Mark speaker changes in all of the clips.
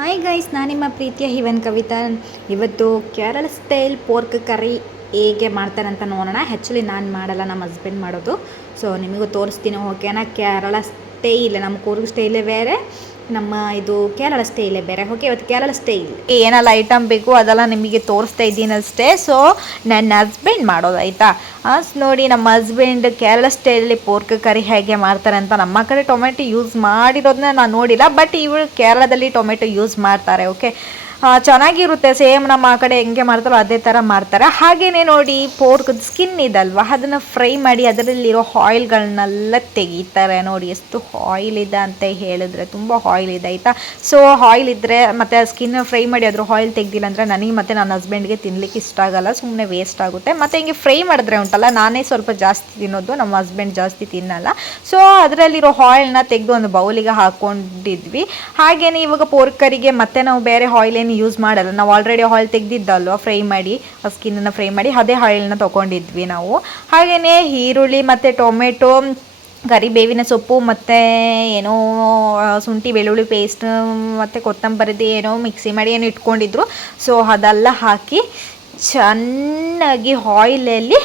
Speaker 1: Hi guys ನಾನು ನಿಮ್ಮ ಪ್ರೀತಿಯ ಹಿವನ್ ಕವಿತಾ. ಇವತ್ತು ಕೇರಳ ಸ್ಟೈಲ್ ಪೋರ್ಕ್ ಕರಿ ಹೇಗೆ ಮಾಡ್ತಾರೆ ಅಂತ ನೋಡೋಣ. ಆ್ಯಕ್ಚುಲಿ ನಾನು ಮಾಡಲ್ಲ, ನಮ್ಮ ಹಸ್ಬೆಂಡ್ ಮಾಡೋದು. ಸೊ ನಿಮಗೂ ತೋರಿಸ್ತೀನಿ ಓಕೆನಾ ಕೇರಳ ಸ್ಟೈಲ್ ನಮ್ಮ ಕೂರ್ಗ್ ಸ್ಟೈಲೇ ಬೇರೆ. ನಮ್ಮ ಇದು ಕೇರಳ ಸ್ಟೈಲೇ ಬೇರೆ, ಓಕೆ, ಇವತ್ತು ಕೇರಳ ಸ್ಟೈಲ್ ಏನೆಲ್ಲ ಐಟಮ್ ಬೇಕು ಅದೆಲ್ಲ ನಿಮಗೆ ತೋರಿಸ್ತಾ ಇದ್ದೀನಿ ಅಷ್ಟೇ. ಸೊ ನನ್ನ ಹಸ್ಬೆಂಡ್ ಮಾಡೋದು, ಆಯಿತಾ? ನೋಡಿ, ನಮ್ಮ ಹಸ್ಬೆಂಡ್ ಕೇರಳ ಸ್ಟೈಲಲ್ಲಿ ಪೋರ್ಕ್ ಕರಿ ಹೇಗೆ ಮಾಡ್ತಾರೆ ಅಂತ ನಮ್ಮ ಕಡೆ ಟೊಮೆಟೊ ಯೂಸ್ ಮಾಡಿರೋದನ್ನ ನಾನು ನೋಡಿಲ್ಲ ಬಟ್ ಇವರು ಕೇರಳದಲ್ಲಿ ಟೊಮೆಟೊ ಯೂಸ್ ಮಾಡ್ತಾರೆ ಓಕೆ ಚೆನ್ನಾಗಿರುತ್ತೆ. ಸೇಮ್ ನಮ್ಮ ಆ ಕಡೆ ಹೆಂಗೆ ಮಾಡ್ತಾರೋ ಅದೇ ಥರ ಮಾಡ್ತಾರೆ. ಹಾಗೆಯೇ ನೋಡಿ ಪೋರ್ಕ್ ಸ್ಕಿನ್ ಇದಲ್ವ? ಅದನ್ನು ಫ್ರೈ ಮಾಡಿ ಅದರಲ್ಲಿರೋ ಆಯಿಲ್ಗಳನ್ನೆಲ್ಲ ತೆಗಿತಾರೆ. ನೋಡಿ, ಎಷ್ಟು ಆಯಿಲ್ ಇದೆ ಅಂತ ಹೇಳಿದ್ರೆ ತುಂಬ ಆಯಿಲ್ ಇದೆ, ಆಯಿತಾ? ಸೊ ಆಯಿಲ್ ಇದ್ದರೆ ಮತ್ತು ಸ್ಕಿನ್ ಫ್ರೈ ಮಾಡಿ ಅದ್ರ ಆಯಿಲ್ ತೆಗ್ದಿಲ್ಲ ಅಂದರೆ ನನಗೆ ಮತ್ತು ನನ್ನ ಹಸ್ಬೆಂಡ್ಗೆ ತಿನ್ಲಿಕ್ಕೆ ಇಷ್ಟ ಆಗಲ್ಲ. ಸುಮ್ಮನೆ ವೇಸ್ಟ್ ಆಗುತ್ತೆ. ಮತ್ತು ಹಿಂಗೆ ಫ್ರೈ ಮಾಡಿದ್ರೆ ಉಂಟಲ್ಲ, ನಾನೇ ಸ್ವಲ್ಪ ಜಾಸ್ತಿ ತಿನ್ನೋದು, ನಮ್ಮ ಹಸ್ಬೆಂಡ್ ಜಾಸ್ತಿ ತಿನ್ನಲ್ಲ. ಸೊ ಅದರಲ್ಲಿರೋ ಆಯಿಲ್ನ ತೆಗೆದು ಒಂದು ಬೌಲಿಗೆ ಹಾಕ್ಕೊಂಡಿದ್ವಿ ಹಾಗೆಯೇ ಇವಾಗ ಪೋರ್ಕರಿಗೆ ಮತ್ತೆ ನಾವು ಬೇರೆ ಆಯಿಲ್ ಯೂಸ್ ಮಾಡಲ್ಲ. ನಾವು ಆಲ್ರೆಡಿ ಆಯಿಲ್ ತೆಗೆದಿದ್ದಲ್ವ ಫ್ರೈ ಮಾಡಿ, ಆ ಫ್ರೈ ಮಾಡಿ, ಅದೇ ಆಯಿಲ್ನ ತೊಗೊಂಡಿದ್ವಿ ನಾವು. ಹಾಗೆಯೇ ಈರುಳ್ಳಿ ಮತ್ತು ಟೊಮೆಟೊ, ಕರಿಬೇವಿನ ಸೊಪ್ಪು ಮತ್ತು ಏನೋ ಶುಂಠಿ, ಬೆಳ್ಳುಳ್ಳಿ ಪೇಸ್ಟ್ ಮತ್ತು ಕೊತ್ತಂಬರಿದು ಏನೋ ಮಿಕ್ಸಿ ಮಾಡಿ ಏನೋ ಇಟ್ಕೊಂಡಿದ್ರು. ಸೊ ಅದೆಲ್ಲ ಹಾಕಿ ಚೆನ್ನಾಗಿ ಆಯಿಲಲ್ಲಿ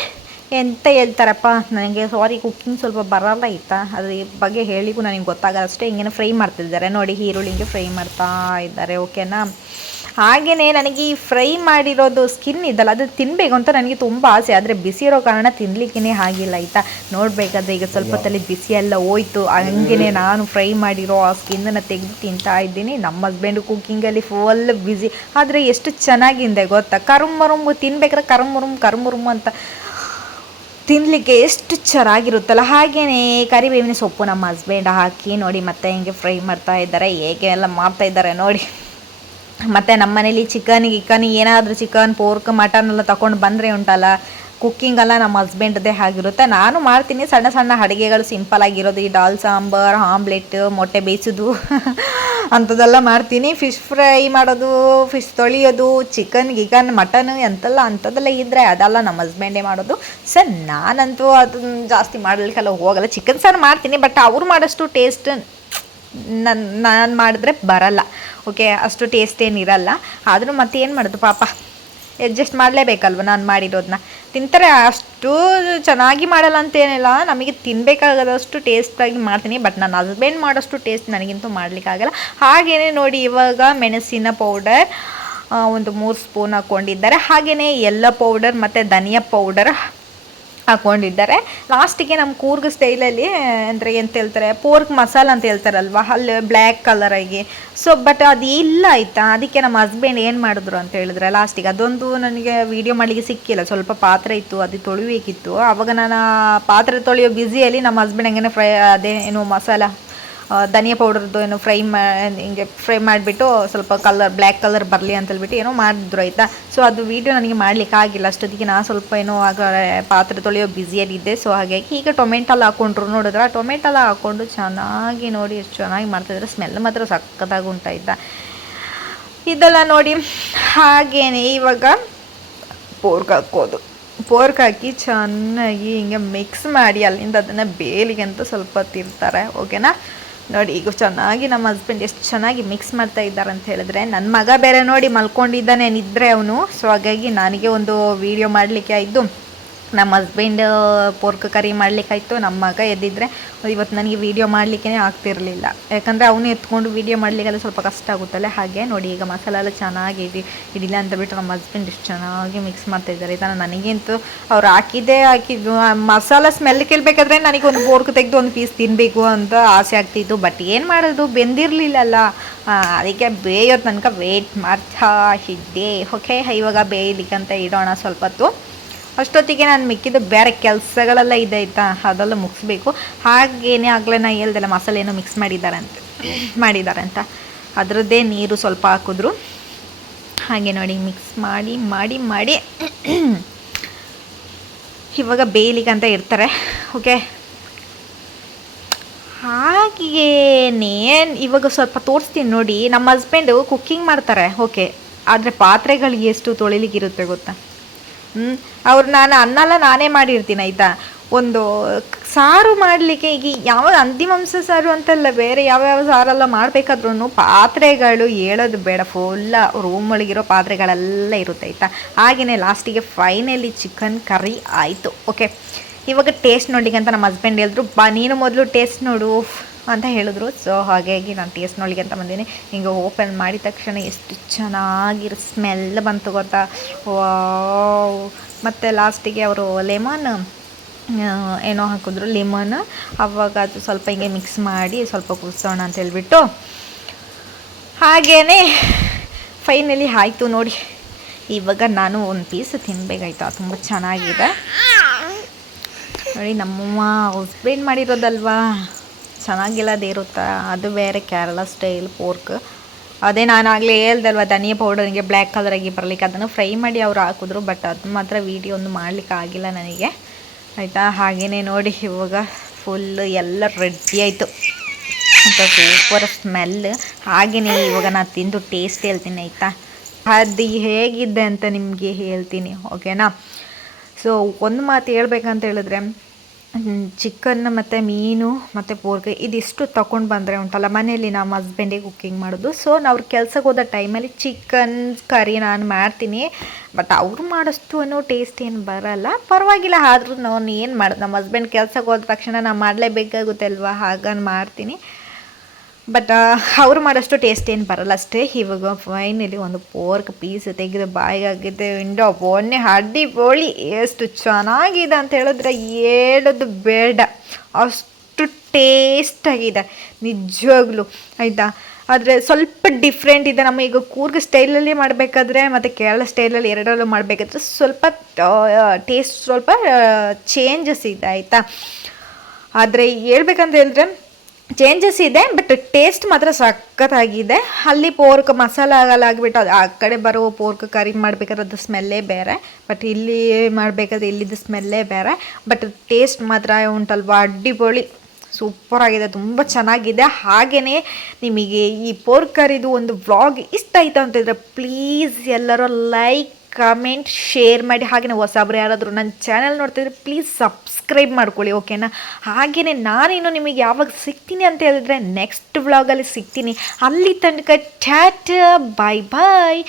Speaker 1: ಎಂತ ಹೇಳ್ತಾರಪ್ಪ? ನನಗೆ ಸಾರಿ ಕುಕ್ಕಿಂಗ್ ಸ್ವಲ್ಪ ಬರಲ್ಲ ಇತ್ತ ಅದ್ರ ಬಗ್ಗೆ ಹೇಳಿಗೂ ನನಗೆ ಗೊತ್ತಾಗಲ್ಲ. ಅಷ್ಟೇ ಹಿಂಗೇನೆ ಫ್ರೈ ಮಾಡ್ತಿದ್ದಾರೆ. ನೋಡಿ ಈರುಳ್ಳಿಗೆ ಫ್ರೈ ಮಾಡ್ತಾ ಇದ್ದಾರೆ. ಓಕೆನಾ ಹಾಗೆಯೇ ನನಗೆ ಈ ಫ್ರೈ ಮಾಡಿರೋದು ಸ್ಕಿನ್ ಇದ್ದಲ್ಲ ಅದು ತಿನ್ನಬೇಕು ಅಂತ ನನಗೆ ತುಂಬ ಆಸೆ. ಆದರೆ ಬಿಸಿ ಇರೋ ಕಾರಣ ತಿನ್ನಲಿಕ್ಕೇ ಆಗಿಲ್ಲ ಆಯಿತಾ ನೋಡಬೇಕಾದ್ರೆ ಈಗ ಸ್ವಲ್ಪ ತಲೆ ಬಿಸಿ ಎಲ್ಲ ಹೋಯ್ತು. ಹಂಗೆಯೇ ನಾನು ಫ್ರೈ ಮಾಡಿರೋ ಆ ಸ್ಕಿನ್ನನ್ನು ತೆಗೆದು ತಿಂತಾ ಇದ್ದೀನಿ. ನಮ್ಮ ಹಸ್ಬೆಂಡು ಕುಕ್ಕಿಂಗಲ್ಲಿ ಫುಲ್ ಬ್ಯುಸಿ ಆದರೆ ಎಷ್ಟು ಚೆನ್ನಾಗಿದೆ ಗೊತ್ತಾ? ಕರುಮರುಂಬು ತಿನ್ಬೇಕಾದ್ರೆ ಕರುಮುರುಮ್ ಕರುಮುರುಮ್ ಅಂತ. ತಿನ್ನಲಿಕ್ಕೆ ಎಷ್ಟು ಚೆನ್ನಾಗಿರುತ್ತಲ್ಲ ಹಾಗೆಯೇ ಕರಿಬೇವಿನ ಸೊಪ್ಪು ನಮ್ಮ ಹಸ್ಬೆಂಡ್ ಹಾಕಿ ನೋಡಿ ಮತ್ತೆ ಹಿಂಗೆ ಫ್ರೈ ಮಾಡ್ತಾ ಇದ್ದಾರೆ, ಹೇಗೆ ಎಲ್ಲ ಮಾಡ್ತಾ ಇದ್ದಾರೆ ನೋಡಿ. ಮತ್ತು ನಮ್ಮ ಮನೇಲಿ ಚಿಕನ್ ಗಿಕನ್ ಏನಾದರೂ ಚಿಕನ್ ಪೋರ್ಕ್ ಮಟನ್ ಎಲ್ಲ ತಗೊಂಡು ಬಂದರೆ ಉಂಟಲ್ಲ ಕುಕ್ಕಿಂಗ್ ಎಲ್ಲ ನಮ್ಮ ಹಸ್ಬೆಂಡ್ದೇ ಆಗಿರುತ್ತೆ ನಾನು ಮಾಡ್ತೀನಿ. ಸಣ್ಣ ಸಣ್ಣ ಅಡುಗೆಗಳು ಸಿಂಪಲ್ ಆಗಿರೋದು. ಈ ಡಾಲ್ ಸಾಂಬಾರ್ ಆಮ್ಲೆಟ್ ಮೊಟ್ಟೆ ಬೇಯಿಸೋದು ಅಂಥದ್ದೆಲ್ಲ ಮಾಡ್ತೀನಿ. ಫಿಶ್ ಫ್ರೈ ಮಾಡೋದು ಫಿಶ್ ತೊಳೆಯೋದು ಚಿಕನ್ ಗಿಕನ್ ಮಟನ್ ಎಂತೆಲ್ಲ ಅಂಥದ್ದೆಲ್ಲ ಇದ್ದರೆ ಅದೆಲ್ಲ ನಮ್ಮ ಹಸ್ಬೆಂಡೇ ಮಾಡೋದು. ಸರ್ ನಾನಂತೂ ಅದನ್ನ ಜಾಸ್ತಿ ಮಾಡಲಿಕ್ಕೆಲ್ಲ ಹೋಗಲ್ಲ. ಚಿಕನ್ ಸಾರು ಮಾಡ್ತೀನಿ ಬಟ್ ಅವ್ರು ಮಾಡೋಷ್ಟು ಟೇಸ್ಟ್ ನನ್ನ ನಾನು ಮಾಡಿದ್ರೆ ಬರಲ್ಲ. ಓಕೆ ಅಷ್ಟು ಟೇಸ್ಟ್ ಏನಿರಲ್ಲ. ಆದರೂ ಮತ್ತೆ ಏನು ಮಾಡೋದು ಪಾಪ? ಅಡ್ಜಸ್ಟ್ ಮಾಡಲೇಬೇಕಲ್ವ ನಾನು ಮಾಡಿರೋದನ್ನ ತಿಂತಾರೆ ಅಷ್ಟು ಚೆನ್ನಾಗಿ ಮಾಡಲ್ಲ ಅಂತೇನಿಲ್ಲ. ನಮಗೆ ತಿನ್ನಬೇಕಾಗದಷ್ಟು ಟೇಸ್ಟಾಗಿ ಮಾಡ್ತೀನಿ. ಬಟ್ ನನ್ನ ಹಸ್ಬೆಂಡ್ ಮಾಡೋಷ್ಟು ಟೇಸ್ಟ್ ನನಗಂತೂ ಮಾಡಲಿಕ್ಕಾಗಲ್ಲ ಹಾಗೆಯೇ ನೋಡಿ ಇವಾಗ ಮೆಣಸಿನ ಪೌಡರ್ ಒಂದು ಮೂರು ಸ್ಪೂನ್ ಹಾಕ್ಕೊಂಡಿದ್ದಾರೆ ಹಾಗೆಯೇ ಎಲ್ಲ ಪೌಡರ್ ಮತ್ತು ಧನಿಯಾ ಪೌಡರ್ ಹಾಕ್ಕೊಂಡಿದ್ದಾರೆ ಲಾಸ್ಟಿಗೆ ನಮ್ಮ ಕೂರ್ಗ್ ಸ್ಟೈಲಲ್ಲಿ ಅಂದರೆ ಎಂತ ಹೇಳ್ತಾರೆ ಪೋರ್ಕ್ ಮಸಾಲ ಅಂತ ಹೇಳ್ತಾರಲ್ವ, ಅಲ್ಲಿ ಬ್ಲ್ಯಾಕ್ ಕಲರಾಗಿ ಸೊ ಬಟ್ ಅದು ಇಲ್ಲ ಆಯಿತಾ? ಅದಕ್ಕೆ ನಮ್ಮ ಹಸ್ಬೆಂಡ್ ಏನು ಮಾಡಿದ್ರು ಅಂತ ಹೇಳಿದ್ರೆ ಲಾಸ್ಟಿಗೆ ಅದೊಂದು ನನಗೆ ವೀಡಿಯೋ ಮಾಡಲಿಕ್ಕೆ ಸಿಕ್ಕಿಲ್ಲ. ಸ್ವಲ್ಪ ಪಾತ್ರೆ ಇತ್ತು, ಅದು ತೊಳಿಬೇಕಿತ್ತು. ಆವಾಗ ನಾನು ಪಾತ್ರೆ ತೊಳೆಯೋ ಬ್ಯುಸಿಯಲ್ಲಿ ನಮ್ಮ ಹಸ್ಬೆಂಡ್ ಹಂಗೆ ಫ್ರೈ ಅದೇ ಏನು ಮಸಾಲ ಧನಿಯಾ ಪೌಡರ್ದು ಏನು ಫ್ರೈ ಮಾ, ಹಿಂಗೆ ಫ್ರೈ ಮಾಡಿಬಿಟ್ಟು ಸ್ವಲ್ಪ ಕಲರ್, ಬ್ಲ್ಯಾಕ್ ಕಲರ್ ಬರಲಿ ಅಂತೇಳ್ಬಿಟ್ಟು ಏನೋ ಮಾಡಿದ್ರು ಆಯಿತಾ? ಸೊ ಅದು ವೀಡಿಯೋ ನನಗೆ ಮಾಡ್ಲಿಕ್ಕೆ ಆಗಿಲ್ಲ. ಅಷ್ಟೊತ್ತಿಗೆ ನಾನು ಸ್ವಲ್ಪ ಏನೋ ಆಗ ಪಾತ್ರೆ ತೊಳೆಯೋ ಬ್ಯುಸಿಯಾಗಿದ್ದೆ ಸೊ ಹಾಗಾಗಿ ಈಗ ಟೊಮೆಟೊಲ್ಲ ಹಾಕ್ಕೊಂಡ್ರು ನೋಡಿದ್ರೆ ಆ ಟೊಮೆಟೊಲ್ಲ ಹಾಕ್ಕೊಂಡು ಚೆನ್ನಾಗಿ ನೋಡಿ ಎಷ್ಟು ಚೆನ್ನಾಗಿ ಮಾಡ್ತಾಯಿದ್ರೆ ಸ್ಮೆಲ್ ಮಾತ್ರ ಸಕ್ಕತ್ತಾಗಿ ಉಂಟಾಯ್ತಾ? ಇದೆಲ್ಲ ನೋಡಿ, ಹಾಗೇನೆ ಇವಾಗ ಪೋರ್ಕ್ ಹಾಕೋದು ಪೋರ್ಕ್ ಹಾಕಿ ಚೆನ್ನಾಗಿ ಹಿಂಗೆ ಮಿಕ್ಸ್ ಮಾಡಿ ಅಲ್ಲಿಂದ ಅದನ್ನು ಬೇಲಿಗೆ ಅಂತ ಸ್ವಲ್ಪ ತಿರ್ತಾರೆ. ಓಕೆನಾ ನೋಡಿ, ಈಗ ಚೆನ್ನಾಗಿ ನಮ್ಮ ಹಸ್ಬೆಂಡ್ ಎಷ್ಟು ಚೆನ್ನಾಗಿ ಮಿಕ್ಸ್ ಮಾಡ್ತಾ ಇದ್ದಾರೆ ಅಂತ ಹೇಳಿದ್ರೆ ನನ್ನ ಮಗ ಬೇರೆ ನೋಡಿ ಮಲ್ಕೊಂಡಿದ್ದಾನೆ ನಿದ್ರೆ ಅವನು. ಸೊ ಹಾಗಾಗಿ ನನಗೆ ಒಂದು ವಿಡಿಯೋ ಮಾಡಲಿಕ್ಕೆ ಆಯಿತು. ನಮ್ಮ ಹಸ್ಬೆಂಡ್ ಪೋರ್ಕ್ ಕರಿ ಮಾಡಲಿಕ್ಕಾಯ್ತು. ನಮ್ಮ ಮಗ ಎದ್ದಿದ್ರೆ ಇವತ್ತು ನನಗೆ ವೀಡಿಯೋ ಮಾಡಲಿಕ್ಕೇ ಆಗ್ತಿರಲಿಲ್ಲ. ಯಾಕಂದರೆ ಅವನು ಎತ್ಕೊಂಡು ವೀಡಿಯೋ ಮಾಡಲಿಕ್ಕೆಲ್ಲ ಸ್ವಲ್ಪ ಕಷ್ಟ ಆಗುತ್ತಲ್ಲ. ಹಾಗೆ ನೋಡಿ, ಈಗ ಮಸಾಲೆ ಎಲ್ಲ ಚೆನ್ನಾಗಿ ಇಡಿ ಇಡಿಲ್ಲ ಅಂತ ಬಿಟ್ಟು ನಮ್ಮ ಹಸ್ಬೆಂಡ್ ಇಷ್ಟು ಚೆನ್ನಾಗಿ ಮಿಕ್ಸ್ ಮಾಡ್ತಾ ಇದ್ದಾರೆ. ಇದನ್ನು ನನಗಂತೂ ಅವ್ರು ಹಾಕಿದ್ದೇ ಹಾಕಿದ್ದು. ಮಸಾಲ ಸ್ಮೆಲ್ ಕೇಳಬೇಕಾದ್ರೆ ನನಗೆ ಒಂದು ಪೋರ್ಕ್ ತೆಗೆದು ಒಂದು ಪೀಸ್ ತಿನ್ನಬೇಕು ಅಂತ ಆಸೆ ಆಗ್ತಿತ್ತು. ಬಟ್ ಏನು ಮಾಡೋದು? ಬೆಂದಿರಲಿಲ್ಲಲ್ಲ. ಅದಕ್ಕೆ ಬೇಯೋ ತನಕ ವೆಯ್ಟ್ ಮಾಡ್ತಾ ಇದ್ದೆ. ಓಕೆ ಇವಾಗ ಬೇಯಲಿಕ್ಕೆ ಅಂತ ಇಡೋಣ ಸ್ವಲ್ಪ ಹೊತ್ತು. ಅಷ್ಟೊತ್ತಿಗೆ ನಾನು ಮಿಕ್ಕಿದ ಬೇರೆ ಕೆಲಸಗಳೆಲ್ಲ ಇದೆ ಅದೆಲ್ಲ ಮುಗಿಸ್ಬೇಕು. ಹಾಗೇನೇ ಆಗಲೇ ನಾ ಹೇಳ್ದಲ್ಲ ಮಸಾಲೆ ಏನೋ ಮಿಕ್ಸ್ ಮಾಡಿದ್ದಾರೆ ಅಂತ ಮಾಡಿದ್ದಾರೆ ಅಂತ ಅದರದ್ದೇ ನೀರು ಸ್ವಲ್ಪ ಹಾಕಿದ್ರು. ಹಾಗೆ ನೋಡಿ ಮಿಕ್ಸ್ ಮಾಡಿ ಮಾಡಿ ಮಾಡಿ. ಇವಾಗ ಅಂತ ಇರ್ತಾರೆ ಓಕೆ ಹಾಗೇನೇ, ಇವಾಗ ಸ್ವಲ್ಪ ತೋರಿಸ್ತೀನಿ ನೋಡಿ. ನಮ್ಮ ಹಸ್ಬೆಂಡು ಕುಕ್ಕಿಂಗ್ ಮಾಡ್ತಾರೆ ಓಕೆ ಆದರೆ ಪಾತ್ರೆಗಳಿಗೆ ಎಷ್ಟು ತೊಳಿಲಿಕ್ಕಿರುತ್ತೆ ಗೊತ್ತಾ? ಅವ್ರು ನಾನು ಅನ್ನಲ್ಲ ನಾನೇ ಮಾಡಿರ್ತೀನಿ, ಆಯಿತಾ? ಒಂದು ಸಾರು ಮಾಡಲಿಕ್ಕೆ ಈಗ ಯಾವ ಅಂತಿಮಾಂಸ ಸಾರು ಅಂತಲ್ಲ, ಬೇರೆ ಯಾವ್ಯಾವ ಸಾರೆಲ್ಲ ಮಾಡಬೇಕಾದ್ರೂ ಪಾತ್ರೆಗಳು ಹೇಳೋದು ಬೇಡ ಫುಲ್ಲ ರೂಮ್ ಒಳಗಿರೋ ಪಾತ್ರೆಗಳೆಲ್ಲ ಇರುತ್ತೆ, ಆಯಿತಾ? ಹಾಗೆಯೇ ಲಾಸ್ಟಿಗೆ ಫೈನಲಿ ಚಿಕನ್ ಕರಿ ಆಯಿತು ಓಕೆ ಇವಾಗ ಟೇಸ್ಟ್ ನೋಡಿಗೆ ಅಂತ ನಮ್ಮ ಹಸ್ಬೆಂಡ್ ಹೇಳಿದ್ರು, ಬಾ, ನೀನು ಮೊದಲು ಟೇಸ್ಟ್ ನೋಡು. ಅಂತ ಹೇಳಿದ್ರು. ಸೊ ಹಾಗಾಗಿ ನಾನು ಟೇಸ್ಟ್ ನೋಡ್ಲಿಕ್ಕೆ ಅಂತ ಬಂದೀನಿ. ಹಿಂಗೆ ಓಪನ್ ಮಾಡಿದ ತಕ್ಷಣ ಎಷ್ಟು ಚೆನ್ನಾಗಿರೋ ಸ್ಮೆಲ್ ಬಂತು ಗೊತ್ತಾ? ವಾವ್ ಮತ್ತು ಲಾಸ್ಟಿಗೆ ಅವರು ಲೆಮನ್ ಏನೋ ಹಾಕಿದ್ರು. ಲೆಮನ್ ಅವಾಗ ಅದು ಸ್ವಲ್ಪ ಹಿಂಗೆ ಮಿಕ್ಸ್ ಮಾಡಿ ಸ್ವಲ್ಪ ಕುದಿಸೋಣ ಅಂತ ಹೇಳ್ಬಿಟ್ಟು. ಹಾಗೇ ಫೈನಲಿ ಆಯಿತು ನೋಡಿ. ಇವಾಗ ನಾನು ಒಂದು ಪೀಸ್ ತಿನ್ಬೇಕಾಯ್ತಾ? ತುಂಬ ಚೆನ್ನಾಗಿದೆ. ನೋಡಿ ನಮ್ಮಮ್ಮ ಹಸ್ಬೆಂಡ್ ಮಾಡಿರೋದಲ್ವಾ? ಚೆನ್ನಾಗಿಲ್ಲದೇ ಇರುತ್ತಾ? ಅದು ಬೇರೆ ಕೇರಳ ಸ್ಟೈಲ್ ಪೋರ್ಕ್ ಅದೇ ನಾನು ಆಗಲೇ ಹೇಳ್ದಲ್ವ, ಧನಿಯಾ ಪೌಡರ್ಗೆ ಬ್ಲ್ಯಾಕ್ ಕಲರಾಗಿ ಬರಲಿಕ್ಕೆ ಅದನ್ನು ಫ್ರೈ ಮಾಡಿ ಅವ್ರು ಹಾಕಿದ್ರು ಬಟ್ ಅದು ಮಾತ್ರ ವೀಡಿಯೋ ಒಂದು ಮಾಡಲಿಕ್ಕೆ ಆಗಿಲ್ಲ ನನಗೆ. ಆಯಿತಾ? ಹಾಗೆಯೇ ನೋಡಿ, ಇವಾಗ ಫುಲ್ ಎಲ್ಲ ರೆಡಿ ಆಯಿತು. ಅಂತ ಸೂಪರ್ ಸ್ಮೆಲ್ ಹಾಗೆಯೇ ಇವಾಗ ನಾನು ತಿಂದು ಟೇಸ್ಟ್ ಹೇಳ್ತೀನಿ, ಆಯಿತಾ? ಅದು ಹೇಗಿದೆ ಅಂತ ನಿಮಗೆ ಹೇಳ್ತೀನಿ ಓಕೆನಾ ಸೊ ಒಂದು ಮಾತು ಹೇಳ್ಬೇಕಂತ ಹೇಳಿದ್ರೆ ಚಿಕನ್ ಮತ್ತು ಮೀನು ಮತ್ತು ಪೋರ್ಗೆ ಇದಿಷ್ಟು ತಗೊಂಡು ಬಂದರೆ ಉಂಟಲ್ಲ, ಮನೆಯಲ್ಲಿ ನಮ್ಮ ಹಸ್ಬೆಂಡಿಗೆ ಕುಕ್ಕಿಂಗ್ ಮಾಡೋದು. ಸೊ ನಾವು ಕೆಲ್ಸಕ್ಕೆ ಹೋದ ಟೈಮಲ್ಲಿ ಚಿಕನ್ ಕರಿ ನಾನು ಮಾಡ್ತೀನಿ. ಬಟ್ ಅವ್ರು ಮಾಡೋಷ್ಟು ಅನ್ನೋ ಟೇಸ್ಟ್ ಏನು ಬರಲ್ಲ. ಪರವಾಗಿಲ್ಲ, ಆದರೂ ನಾನು ಏನು ಮಾಡೋದು ನಮ್ಮ ಹಸ್ಬೆಂಡ್ ಕೆಲ್ಸಕ್ಕೆ ಹೋದ ತಕ್ಷಣ ನಾನು ಮಾಡಲೇಬೇಕಾಗುತ್ತೆ ಅಲ್ವಾ? ಹಾಗಾಗಿ ಮಾಡ್ತೀನಿ. ಬಟ್ ಅವ್ರು ಮಾಡೋಷ್ಟು ಟೇಸ್ಟ್ ಏನು ಬರಲ್ಲ ಅಷ್ಟೇ. ಇವಾಗ ಫೈನಲಿ ಒಂದು ಪೋರ್ಕ್ ಪೀಸ್ ತೆಗೆದು ಬಾಯಿಗಾಗಿದೆ ವಿಂಡೋ ಒನ್ನೆ ಅಡ್ಡಿ ಬೋಳಿ. ಎಷ್ಟು ಚೆನ್ನಾಗಿದೆ ಅಂತ ಹೇಳಿದ್ರೆ ಹೇಳೋದು ಬೇಡ. ಅಷ್ಟು ಟೇಸ್ಟಾಗಿದೆ ನಿಜವಾಗ್ಲೂ. ಆಯಿತಾ? ಆದರೆ ಸ್ವಲ್ಪ ಡಿಫ್ರೆಂಟ್ ಇದೆ. ನಮ್ಮ ಈಗ ಕೂರ್ಗ್ ಸ್ಟೈಲಲ್ಲಿ ಮಾಡಬೇಕಾದ್ರೆ, ಮತ್ತು ಕೇರಳ ಸ್ಟೈಲಲ್ಲಿ ಎರಡರಲ್ಲೂ ಮಾಡಬೇಕಾದ್ರೆ ಸ್ವಲ್ಪ ಟೇಸ್ಟ್ ಸ್ವಲ್ಪ ಚೇಂಜಸ್ ಇದೆ, ಆಯಿತಾ? ಆದರೆ ಹೇಳ್ಬೇಕಂತ ಹೇಳಿದ್ರೆ ಚೇಂಜಸ್ ಇದೆ ಬಟ್ ಟೇಸ್ಟ್ ಮಾತ್ರ ಸಖತ್ತಾಗಿದೆ. ಅಲ್ಲಿ ಪೋರ್ಕ್ ಮಸಾಲಾಗಲಾಗ್ಬಿಟ್ಟು ಅದು ಆ ಕಡೆ ಬರೋ ಪೋರ್ಕ್ ಕರಿ ಮಾಡಬೇಕಾದ್ರೆ ಅದು ಸ್ಮೆಲ್ಲೇ ಬೇರೆ ಬಟ್ ಇಲ್ಲಿ ಮಾಡಬೇಕಾದ್ರೆ ಇಲ್ಲಿದ್ದು ಸ್ಮೆಲ್ಲೇ ಬೇರೆ. ಬಟ್ ಟೇಸ್ಟ್ ಮಾತ್ರ ಉಂಟಲ್ವಾ? ಅಡ್ಡಿಬೋಳಿ ಸೂಪರ್ ಆಗಿದೆ, ತುಂಬ ಚೆನ್ನಾಗಿದೆ. ಹಾಗೆಯೇ ನಿಮಗೆ ಈ ಪೋರ್ಕ್ ಕರಿದು ಒಂದು ವ್ಲಾಗ್ ಇಷ್ಟ ಆಯಿತು ಅಂತಿದ್ರೆ ಪ್ಲೀಸ್ ಎಲ್ಲರೂ ಲೈಕ್ ಕಮೆಂಟ್ ಶೇರ್ ಮಾಡಿ ಹಾಗೆಯೇ ಹೊಸಬ್ರು ಯಾರಾದರೂ ನನ್ನ ಚಾನಲ್ ನೋಡ್ತಿದ್ರೆ ಪ್ಲೀಸ್ ಸಬ್ಸ್ಕ್ರೈಬ್ ಮಾಡ್ಕೊಳ್ಳಿ ಓಕೆನಾ ಹಾಗೆಯೇ ನಾನೇನು ನಿಮಗೆ ಯಾವಾಗ ಸಿಗ್ತೀನಿ ಅಂತ ಹೇಳಿದ್ರೆ ನೆಕ್ಸ್ಟ್ ವ್ಲಾಗಲ್ಲಿ ಸಿಗ್ತೀನಿ. ಅಲ್ಲಿ ತನಕ ಟ್ಯಾಟ್ ಬಾಯ್ ಬಾಯ್